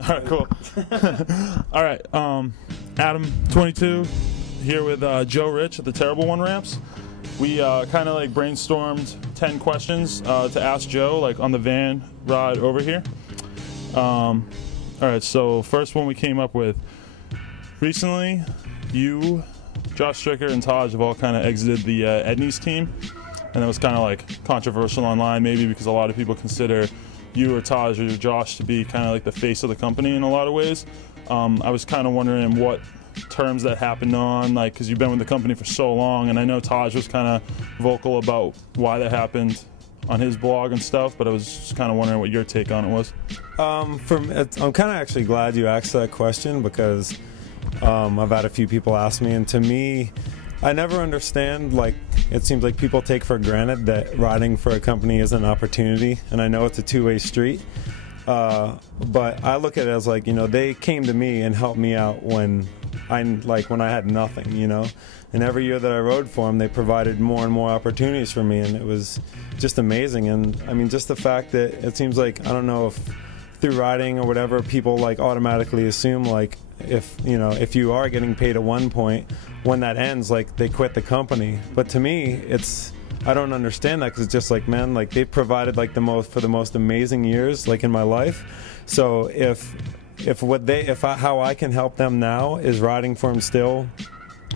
All right, cool. All right, Adam, 22, here with joerich at the Terrible One ramps. We kind of like brainstormed 10 questions to ask Joe, like on the van ride over here. All right, so first one we came up with. Recently, you, Josh Stricker, and Taj have all kind of exited the Edney's team, and it was kind of like controversial online, maybe because a lot of people consider you or Taj or Josh to be kind of like the face of the company in a lot of ways. I was kind of wondering what terms that happened on, like, because you've been with the company for so long, and I know Taj was kind of vocal about why that happened on his blog and stuff, but I was just kind of wondering what your take on it was. I'm kind of actually glad you asked that question, because I've had a few people ask me, and to me, I never understand, like, it seems like people take for granted that riding for a company is an opportunity, and I know it's a two-way street, but I look at it as like, you know, they came to me and helped me out when I had nothing, you know, and every year that I rode for them, they provided more and more opportunities for me, and it was just amazing. And I mean, just the fact that it seems like, I don't know if through riding or whatever, people like automatically assume like, if you are getting paid at one point, when that ends, like, they quit the company. But to me, I don't understand that, because it's just like, man, like, they've provided like the most amazing years like in my life. So how I can help them now is riding for them still.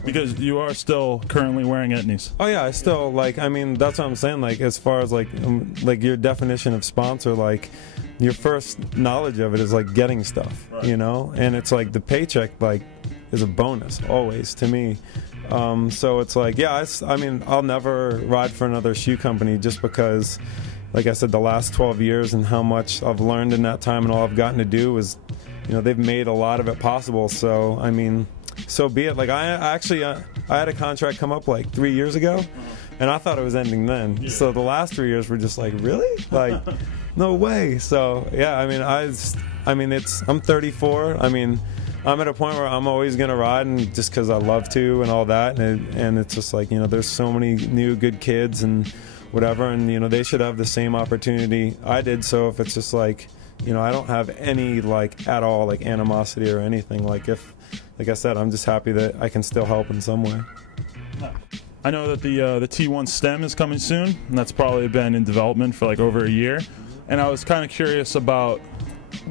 Because you are still currently wearing Etnies. Oh yeah, I still, like, I mean, that's what I'm saying, like, as far as like your definition of sponsor, like, your first knowledge of it is like getting stuff, right? You know, and it's like the paycheck, like, is a bonus always to me. So it's like, yeah, I mean, I'll never ride for another shoe company, just because, like I said, the last 12 years and how much I've learned in that time and all I've gotten to do is, you know, they've made a lot of it possible. So I mean, so be it. Like, I had a contract come up like 3 years ago, and I thought it was ending then. Yeah. So the last 3 years were just like, really? Like, no way. So yeah, I mean, I'm 34. I mean, I'm at a point where I'm always gonna ride, and just because I love to and all that, and it's just like, you know, there's so many new good kids and whatever, and you know, they should have the same opportunity I did. So if it's just like, you know, I don't have any, like, at all, like, animosity or anything. Like, like I said, I'm just happy that I can still help in some way. I know that the T1 stem is coming soon, and that's probably been in development for like over a year. And I was kind of curious about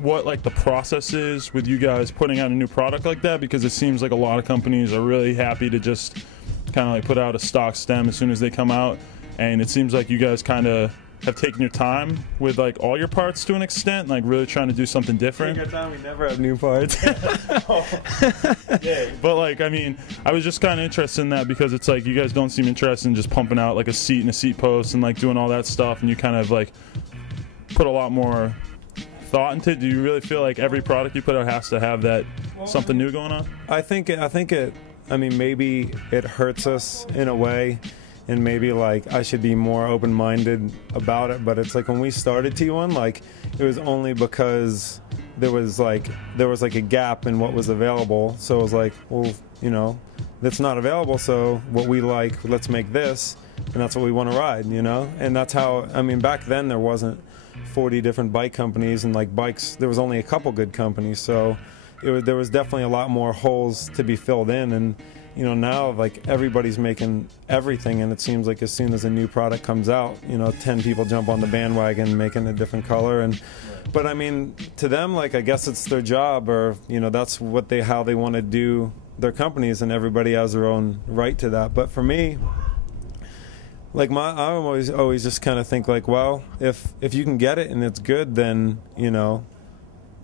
what, like, the process is with you guys putting out a new product like that, because it seems like a lot of companies are really happy to just kind of like put out a stock stem as soon as they come out, and it seems like you guys kind of have taken your time with like all your parts to an extent, like really trying to do something different. Take our time, we never have new parts. Yeah, but like, I mean, I was just kind of interested in that, because it's like you guys don't seem interested in just pumping out like a seat and a seat post and like doing all that stuff, and you kind of like put a lot more thought into it. Do you really feel like every product you put out has to have that something new going on? I mean, maybe it hurts us in a way, and maybe like I should be more open-minded about it, but it's like when we started T1, like, it was only because there was like a gap in what was available. So it was like, well, you know, that's not available, so what we like, let's make this, and that's what we want to ride, you know. And that's how, I mean, back then there wasn't 40 different bike companies, and like bikes, there was only a couple good companies, so there was definitely a lot more holes to be filled in. And you know, now like everybody's making everything, and it seems like as soon as a new product comes out, you know, 10 people jump on the bandwagon making a different color. And but I mean, to them, like, I guess it's their job, or you know, that's how they want to do their companies, and everybody has their own right to that. But for me, like, I always just kind of think like, well, if you can get it and it's good, then, you know,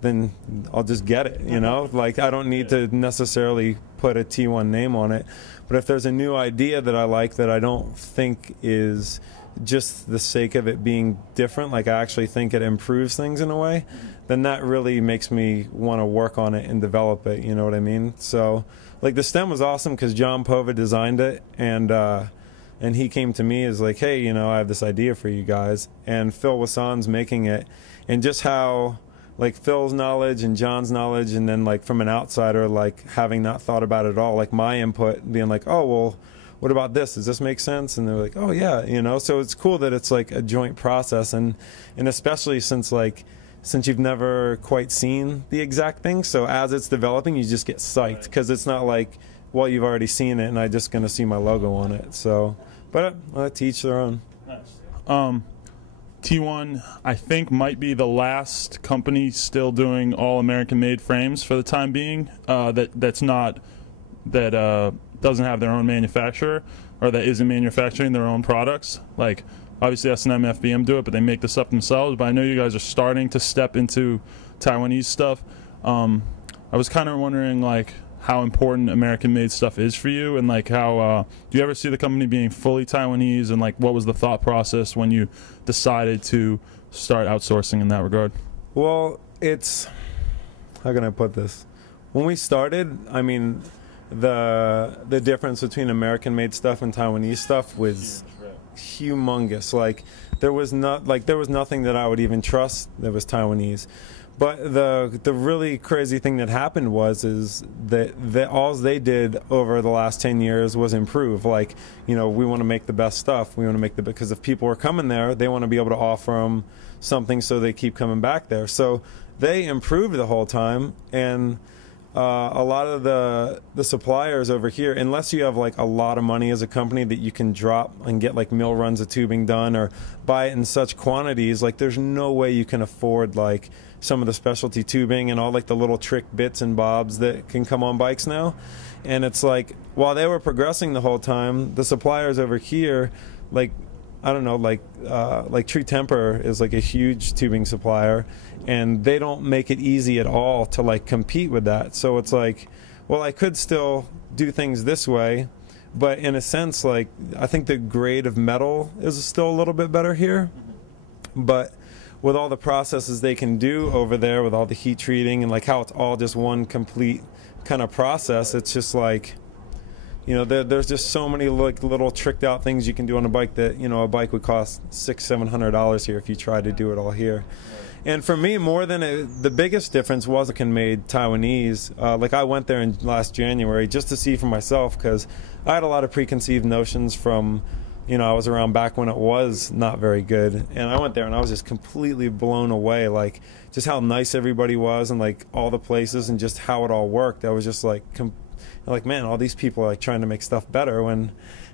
then I'll just get it, you know. Like, I don't need to necessarily put a T1 name on it, but if there's a new idea that I like that I don't think is just the sake of it being different, like I actually think it improves things in a way, then that really makes me want to work on it and develop it, you know what I mean? So like, the stem was awesome because John Pova designed it, and he came to me as like, hey, you know, I have this idea for you guys, and Phil Wasson's making it, and just how like Phil's knowledge and John's knowledge, and then like from an outsider, like having not thought about it at all, like my input being like, oh, well, what about this? Does this make sense? And they're like, oh yeah, you know. So it's cool that it's like a joint process, and especially since like since you've never quite seen the exact thing. So as it's developing, you just get psyched because it's not like, well, you've already seen it and I'm just going to see my logo on it. So, but to each their own. Nice. T1, I think, might be the last company still doing all American-made frames for the time being. That doesn't have their own manufacturer, or that isn't manufacturing their own products. Like, obviously S&M, FBM do it, but they make the stuff themselves. But I know you guys are starting to step into Taiwanese stuff. I was kind of wondering, like, how important American-made stuff is for you, and like how do you ever see the company being fully Taiwanese, and like what was the thought process when you decided to start outsourcing in that regard? Well, it's, how can I put this? When we started, I mean, the difference between American-made stuff and Taiwanese stuff was humongous. Like there was nothing that I would even trust that was Taiwanese. But the really crazy thing that happened is that all they did over the last 10 years was improve. Like, you know, we want to make the best stuff. We want to make because if people are coming there, they want to be able to offer them something so they keep coming back there. So they improved the whole time, and a lot of the suppliers over here, unless you have like a lot of money as a company that you can drop and get like mill runs of tubing done or buy it in such quantities, like there's no way you can afford like some of the specialty tubing and all like the little trick bits and bobs that can come on bikes now. And it's like, while they were progressing the whole time, the suppliers over here, like, I don't know, like True Temper is like a huge tubing supplier, and they don't make it easy at all to like compete with that. So it's like, well, I could still do things this way, but in a sense, like, I think the grade of metal is still a little bit better here. But with all the processes they can do over there, with all the heat treating and like how it's all just one complete kind of process, it's just like, you know, there's just so many like little tricked out things you can do on a bike that, you know, a bike would cost $600-700 here if you tried to do it all here. And for me, more than the biggest difference was American-made Taiwanese. Like I went there in last January just to see for myself, because I had a lot of preconceived notions from, you know, I was around back when it was not very good, and I went there and I was just completely blown away, like just how nice everybody was and like all the places and just how it all worked. I was just like man, all these people are like trying to make stuff better when,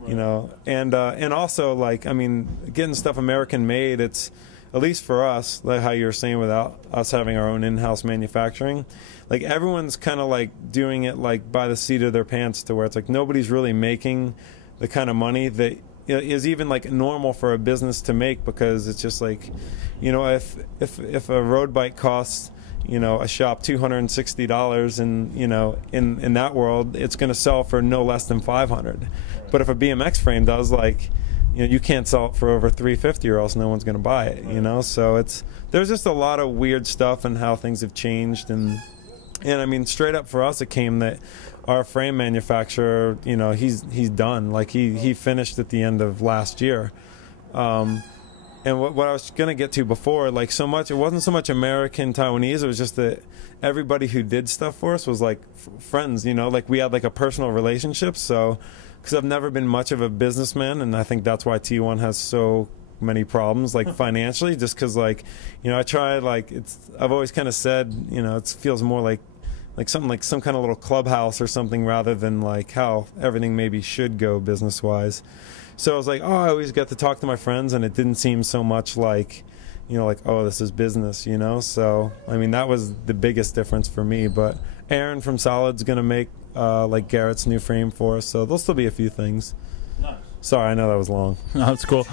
you know, and also like, I mean, getting stuff American made, it's, at least for us, like how you were saying, without us having our own in-house manufacturing, like everyone's kind of like doing it like by the seat of their pants, to where it's like nobody's really making the kind of money that is even like normal for a business to make, because it's just like, you know, if a road bike costs, you know, a shop $260, and you know, in that world, it's going to sell for no less than $500. But if a BMX frame does, like, you know, you can't sell it for over $350, or else no one's going to buy it. You know, so there's just a lot of weird stuff and how things have changed, and I mean, straight up for us, it came that our frame manufacturer, you know, he's done. Like he finished at the end of last year. And what I was going to get to before, like so much, it wasn't so much American Taiwanese, it was just that everybody who did stuff for us was like friends, you know, like we had like a personal relationship. So, because I've never been much of a businessman, and I think that's why T1 has so many problems, like financially, just because, like, you know, I tried, like, I've always kind of said, you know, it feels more like something like some kind of little clubhouse or something, rather than like how everything maybe should go business wise. So I was like, oh, I always get to talk to my friends, and it didn't seem so much like, you know, like, oh, this is business, you know. So I mean, that was the biggest difference for me. But Aaron from Solid's gonna make like Garrett's new frame for us, so there'll still be a few things. Nice. Sorry, I know that was long. No, that's cool.